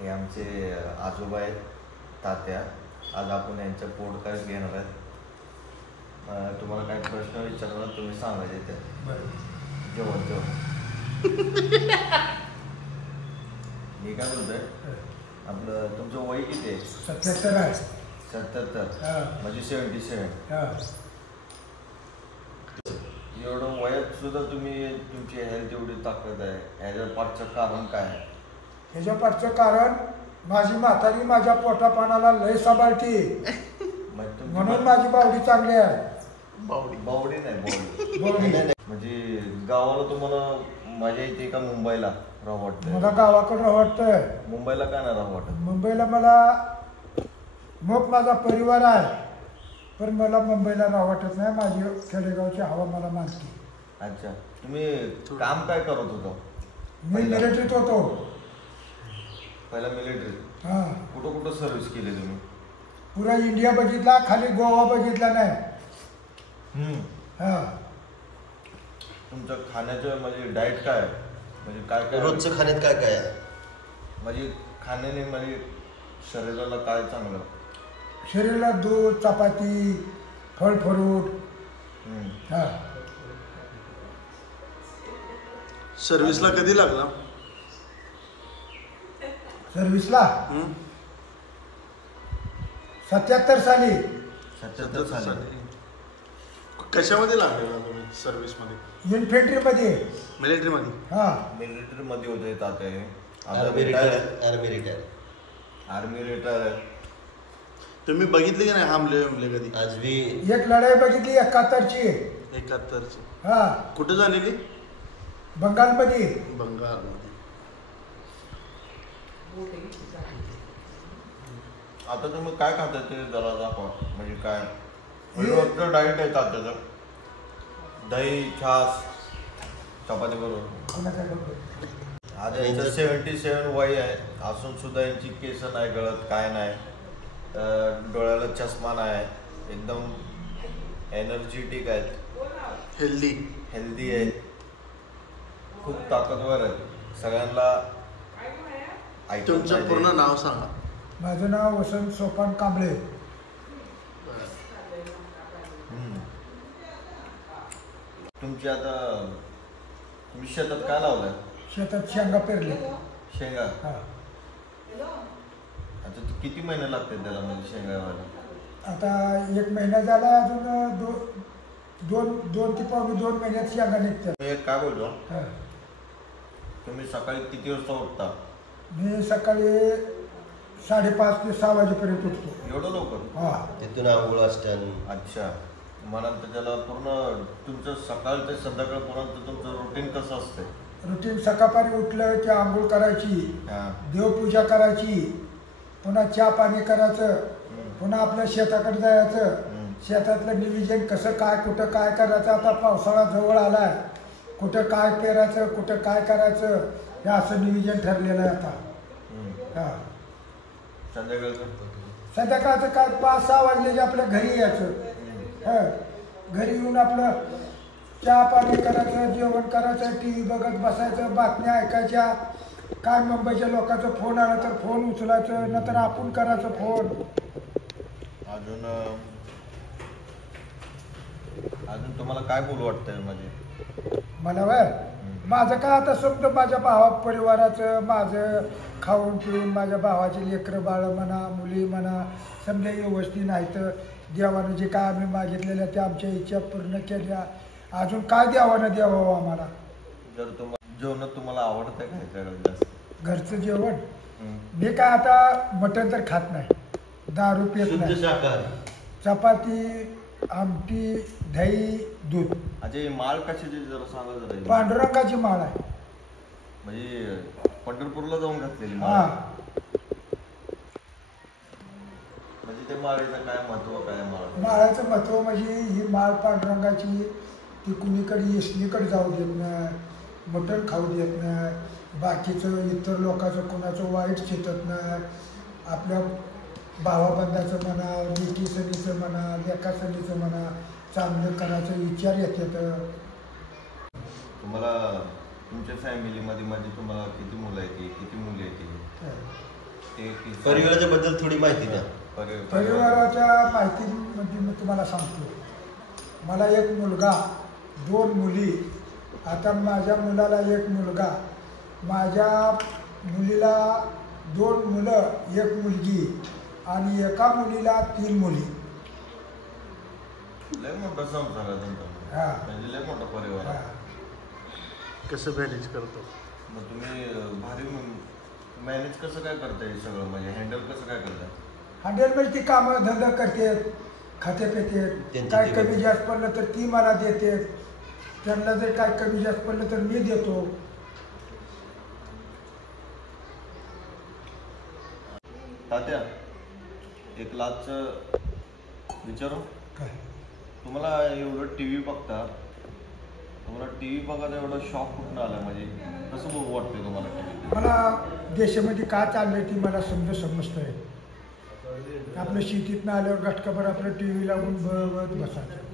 हे आमचे आजोबा आहेत, तात्या. आज आपण यांच्या पॉडकास्ट घेणार आहेत. तुम्हाला काही प्रश्न विचारणार, तुम्ही सांगायचे त्यात. जेवण मी काय बोलतोय, आपलं तुमचं वय किती आहे? 77 आहे. 77 म्हणजे 77. एवढं वयात सुद्धा तुम्ही तुमची हेल्थ एवढी ताकद आहे, ह्याच्या पाठचं कारण काय आहे? ह्याच्या पाठचं कारण माझी म्हातारी माझ्या पोटापानाला लय सांभाळती, म्हणून माझी बावडी चांगली आहे. बावडी नाही. म्हणजे गावाला तुम्हाला मजा येते का मुंबईला राहू वाटतं? मला गावाकडे राहू वाटतंय. मुंबईला का नाही राहू वाटत? मुंबईला मला मग माझा परिवार आहे, पण मला मुंबईला राहू वाटत नाही. माझी खेडेगावची हवा मला मानते. अच्छा, तुम्ही काम काय करत होता? मी मिलिटरीत होतो. पहिला मिलिटरीत? हां. कुठं सर्व्हिस केली तुम्ही? पुरा इंडिया बघितला, खाली गोवा बघितला नाही. हां. तुमचं खाण्याचं म्हणजे डाएट काय आहे? म्हणजे काय रोजचं खाण्यात काय काय आहे? म्हणजे खाण्याने म्हणजे शरीराला काय चांगलं? शरीराला दूध, चपाती, फळ फ्रूट. हां. सर्व्हिसला कधी लागला? सर्व्हिसला 77 साली. 77 साली. कशामध्ये लागलेला तुम्ही सर्व्हिसमध्ये? इन्फेंट्रीमध्ये. मिलिटरीमध्ये? हां. मिलिटरीमध्ये होते तात्या. Army retire. तुम्ही बघितले की नाही हमले कधी? आजवी एक लढाई बघितली 71ची. 71ची? हां. कुठे झालेली? बंगालमध्ये. बंगालमध्ये. आता तुम्ही काय खाता ते जरा दाखवा. म्हणजे काय रोजचं डाएट आहे तात्याचं? दही, छास, चपाती बरोबर. आज यांचं 77 वय आहे, असून सुद्धा यांची केस नाही गळत, काय नाही. डोळ्याला चष्मा नाही, एकदम एनर्जेटिक आहेत, हेल्दी आहेत, खूप ताकदवर आहेत. सगळ्यांना तुमचं पूर्ण नाव सांगा. माझं नाव वसंत सोपान कांबळे. तुमची आता तुम्ही शेतात काय लावलंय? शेतात शेंगा पेरले. शेंगा? हां. आता किती महिने लागते त्याला म्हणजे शेंगा व्हायला? आता 1 महिना झाला, अजून दोन ते पावणे 2 महिन्यात शेंगा निघतात. मी काय बोलतो, हां. तुम्ही सकाळी किती वाजता उठता? मी सकाळी 5:30 ते 6 वाजेपर्यंत उठतो. एवढं लवकर? हां. तिथून आंघोळ असतं. अच्छा, मला त्याला पूर्ण तुमचं सकाळ ते संध्याकाळपर्यंत तुमचं रुटीन कसं असते? रुटीन सकाळपारी उठलं की आंघोळ करायची, देवपूजा करायची, पुन्हा चहा पाणी करायचं, पुन्हा आपल्या शेताकडे जायचं. शेतातलं नियोजन कसं काय, कुठं काय करायचं. आता पावसाळा जवळ आलाय, कुठं काय पेरायचं, कुठं काय करायचं, हे असं नियोजन ठरलेलं आहे आता. हां. संध्याकाळचं काय 5-6 वाजले की आपल्या घरी यायचं. घरी येऊन आपलं चहा पाणी करायचं, जेवण करायचं, टी व्ही बघत बसायचं, बातम्या ऐकायच्या. काय मुंबईच्या लोकांचा फोन आला तर फोन उचलायचं, नंतर आपण करायचं फोन. अजून तुम्हाला काय बोलू वाटतंय? म्हणजे मला वय माझं काय आता समजा माझ्या भावा परिवाराचं, माझं खाऊन पिऊन माझ्या भावाचे लेकरं बाळं म्हणा, मुली म्हणा, समजा व्यवस्थित नाही तर देवानं जे काय आम्ही मागितलेल्या त्या आमच्या इच्छा पूर्ण केल्या. अजून काय देवानं द्यावं आम्हाला. जर जेवणात तुम्हाला आवडतं काय सगळ्यात जास्त? घरचं जेवण. मी काय आता मटण तर खात नाही, दारू पित नाही, चपाती, आमटी, दही, दूध. अच्छा, माळ कशाची जरा सांगा जरा. पांडुरंगाची माळ आहे. म्हणजे पंढरपूरला जाऊन घातलेली माळ? हां. म्हणजे ते माळेचं काय महत्व काय? माळाचं महत्व म्हणजे ही माळ पांडुरंगाची, ती कुणीकडे इसणीकडे जाऊ देत नाही, मटण खाऊ देत नाही, बाकीचं इतर लोकांचं कोणाचं वाईट चितत नाही. आपल्या भावाबंधाचं म्हणा, लेकी सणीचं म्हणा, लेका सणीचं म्हणा, चांगलं करायचं विचार येतात. तुम्हाला तुमच्या फॅमिलीमध्ये म्हणजे तुम्हाला किती मुलं आहेत, किती मुली आहेत? परिवाराच्या बद्दल थोडी माहिती द्या. परिवाराच्या माहितीमध्ये मी तुम्हाला सांगतो. मला एक मुलगा, 2 मुली. आता माझ्या मुलाला 1 मुलगा, माझ्या मुलीला 2 मुलं, 1 मुलगी आणि एका मुलीला 3 मुली. लय मोठा संसार आहे तुमचा. हा. म्हणजे लय मोठा परिवार हा. आहे. कसं मॅनेज करतो? मग तुम्ही भारी मॅनेज कसं काय करताय सगळं, म्हणजे हँडल कसं काय करताय? हँडल म्हणजे ती कामं धंदा करते, खाते पिते. त्यांची काय ती कमी गरज. जास्त पडलं तर ती मला देते, त्यांना जर काय कमी जास्त पडलं तर मी देतो. तात्या, एक लाचचं विचारू. काय तुम्हाला एवढं टी व्ही बघता, तुम्हाला टी व्ही बघायला एवढं शॉक कुठून आला, म्हणजे कसं बघू वाटतंय तुम्हाला टी व्ही? मला देशामध्ये काय चाललंय ती मला समजतंय. आपलं शेतीतनं आल्यावर गटकाभर आपलं टी व्ही लावून बघत बसायचं.